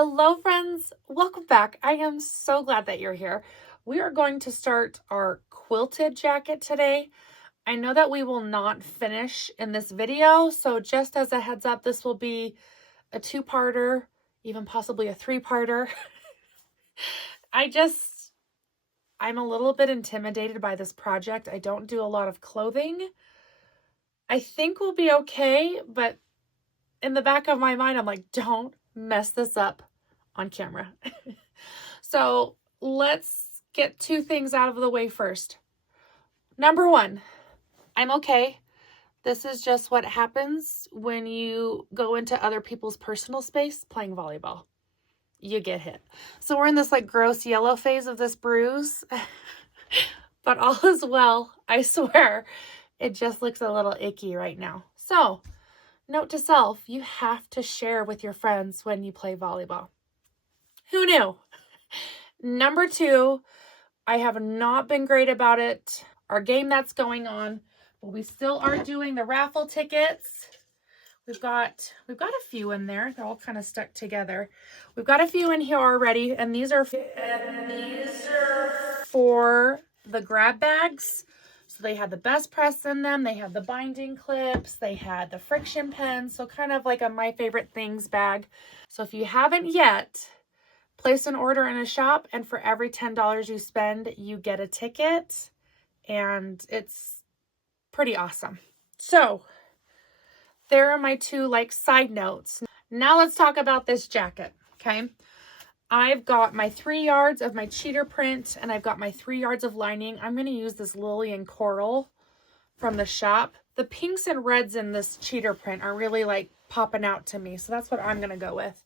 Hello friends, welcome back. I am so glad that you're here. We are going to start our quilted jacket today. I know that we will not finish in this video, so just as a heads up, this will be a two-parter, even possibly a three-parter. I'm a little bit intimidated by this project. I don't do a lot of clothing. I think we'll be okay, but in the back of my mind, I'm like, don't mess this up on camera. So let's get two things out of the way first. Number one, I'm okay. This is just what happens when you go into other people's personal space playing volleyball. You get hit. So we're in this like gross yellow phase of this bruise, but all is well. I swear it just looks a little icky right now. So note to self, you have to share with your friends when you play volleyball. Who knew? Number two, I have not been great about it. Our game that's going on, but we still are doing the raffle tickets. We've got a few in there. They're all kind of stuck together. We've got a few in here already, and these are for the grab bags. So they had the best press in them. They had the binding clips. They had the friction pens. So kind of like a My Favorite Things bag. So if you haven't yet, place an order in a shop, and for every $10 you spend, you get a ticket. And it's pretty awesome. So there are my two like side notes. Now let's talk about this jacket, okay? I've got my 3 yards of my cheater print, and I've got my 3 yards of lining. I'm going to use this lily and coral from the shop. The pinks and reds in this cheater print are really like popping out to me, so that's what I'm going to go with.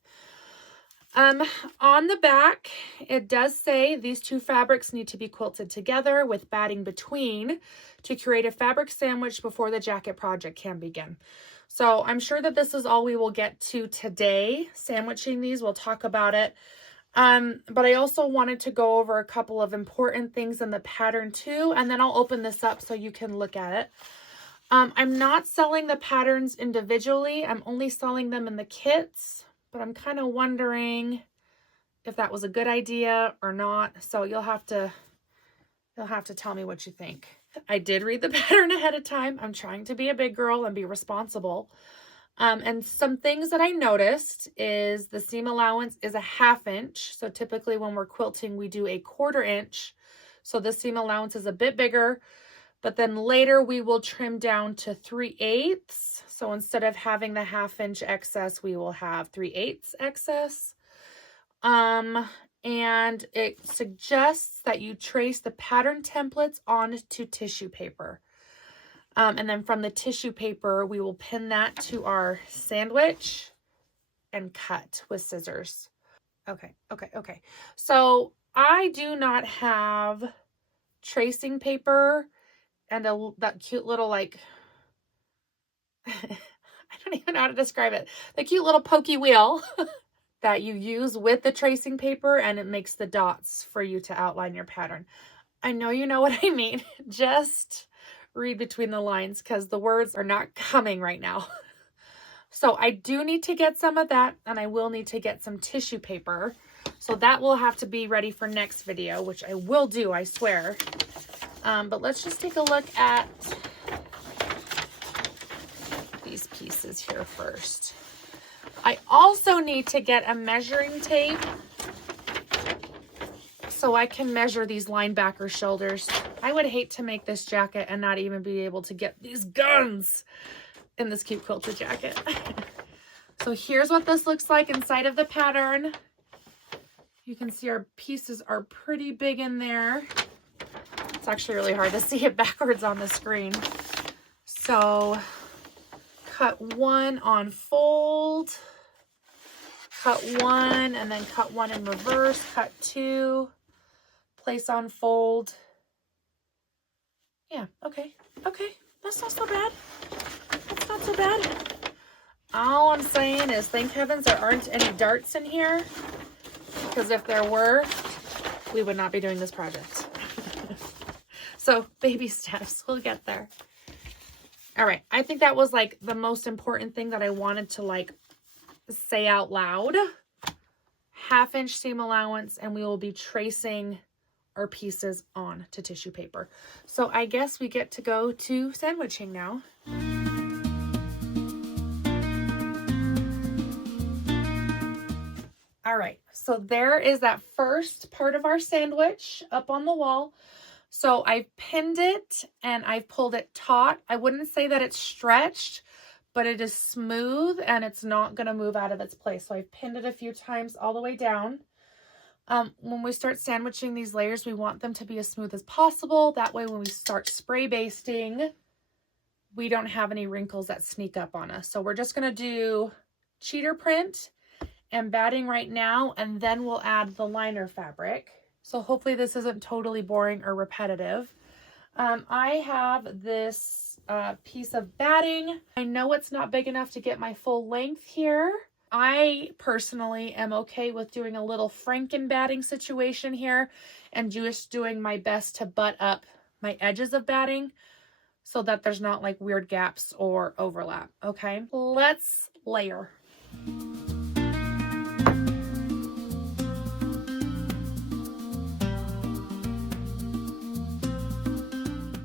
On the back, it does say these two fabrics need to be quilted together with batting between to create a fabric sandwich before the jacket project can begin. So I'm sure that this is all we will get to today, sandwiching these. We'll talk about it. But I also wanted to go over a couple of important things in the pattern too, and then I'll open this up so you can look at it. I'm not selling the patterns individually. I'm only selling them in the kits, but I'm kind of wondering if that was a good idea or not. So you'll have to tell me what you think. I did read the pattern ahead of time. I'm trying to be a big girl and be responsible. And some things that I noticed is the seam allowance is a 1/2 inch. So typically when we're quilting, we do a 1/4 inch. So the seam allowance is a bit bigger, but then later we will trim down to 3/8. So instead of having the 1/2 inch excess, we will have 3/8 excess. And it suggests that you trace the pattern templates onto tissue paper. And then from the tissue paper, we will pin that to our sandwich and cut with scissors. Okay. So I do not have tracing paper and that cute little like, I don't even know how to describe it. The cute little pokey wheel that you use with the tracing paper, and it makes the dots for you to outline your pattern. I know you know what I mean. Just read between the lines because the words are not coming right now. So I do need to get some of that, and I will need to get some tissue paper. So that will have to be ready for next video, which I will do, I swear. But let's just take a look at these pieces here first. I also need to get a measuring tape so I can measure these linebacker shoulders. I would hate to make this jacket and not even be able to get these guns in this cute quilted jacket. So here's what this looks like inside of the pattern. You can see our pieces are pretty big in there. It's actually really hard to see it backwards on the screen. So cut one on fold, cut one, and then cut one in reverse, cut two, place on fold. Yeah, okay, that's not so bad. That's not so bad. All I'm saying is thank heavens there aren't any darts in here, because if there were, we would not be doing this project. So baby steps, we'll get there. All right, I think that was like the most important thing that I wanted to like say out loud. 1/2 inch seam allowance, and we will be tracing our pieces on to tissue paper. So I guess we get to go to sandwiching now. All right, so there is that first part of our sandwich up on the wall. So I've pinned it and I've pulled it taut. I wouldn't say that it's stretched, but it is smooth and it's not going to move out of its place. So I've pinned it a few times all the way down. When we start sandwiching these layers, we want them to be as smooth as possible. That way when we start spray basting, we don't have any wrinkles that sneak up on us. So we're just going to do cheater print and batting right now, and then we'll add the liner fabric. So hopefully this isn't totally boring or repetitive. I have this piece of batting. I know it's not big enough to get my full length here. I personally am okay with doing a little Franken batting situation here and just doing my best to butt up my edges of batting so that there's not like weird gaps or overlap. Okay, let's layer.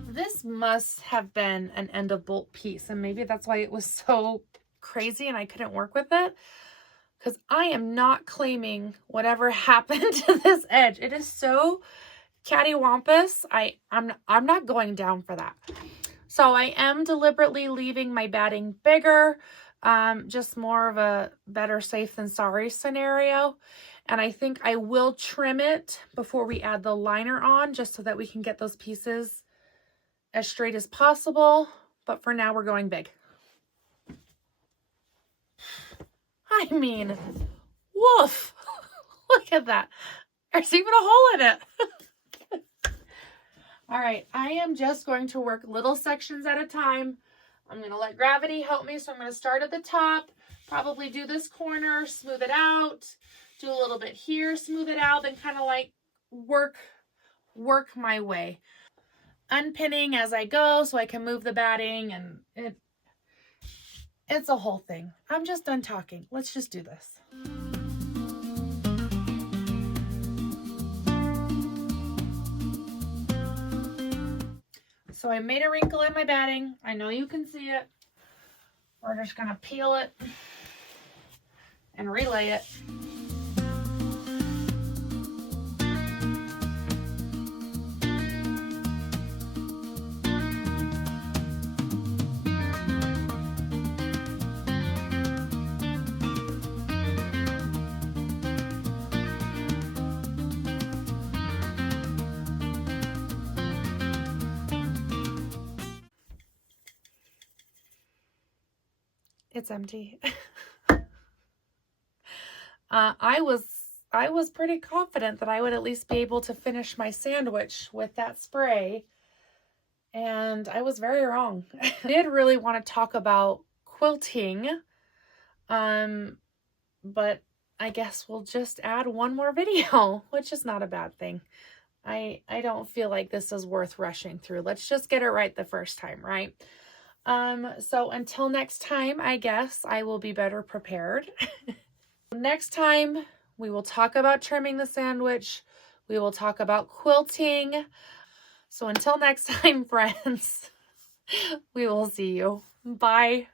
This must have been an end of bolt piece, and maybe that's why it was so crazy and I couldn't work with it, because I am not claiming whatever happened to this edge. It is so cattywampus. I'm not going down for that. So I am deliberately leaving my batting bigger, just more of a better safe than sorry scenario. And I think I will trim it before we add the liner on, just so that we can get those pieces as straight as possible. But for now, we're going big. I mean, woof. Look at that. There's even a hole in it. All right, I am just going to work little sections at a time. I'm going to let gravity help me. So I'm going to start at the top, probably do this corner, smooth it out, do a little bit here, smooth it out, then kind of like work my way. Unpinning as I go so I can move the batting, and it's a whole thing. I'm just done talking. Let's just do this. So I made a wrinkle in my batting. I know you can see it. We're just going to peel it and relay it. It's empty. I was pretty confident that I would at least be able to finish my sandwich with that spray, and I was very wrong. I did really want to talk about quilting, but I guess we'll just add one more video, which is not a bad thing. I don't feel like this is worth rushing through. Let's just get it right the first time, right? So until next time, I guess I will be better prepared. Next time, we will talk about trimming the sandwich. We will talk about quilting. So until next time, friends, we will see you. Bye.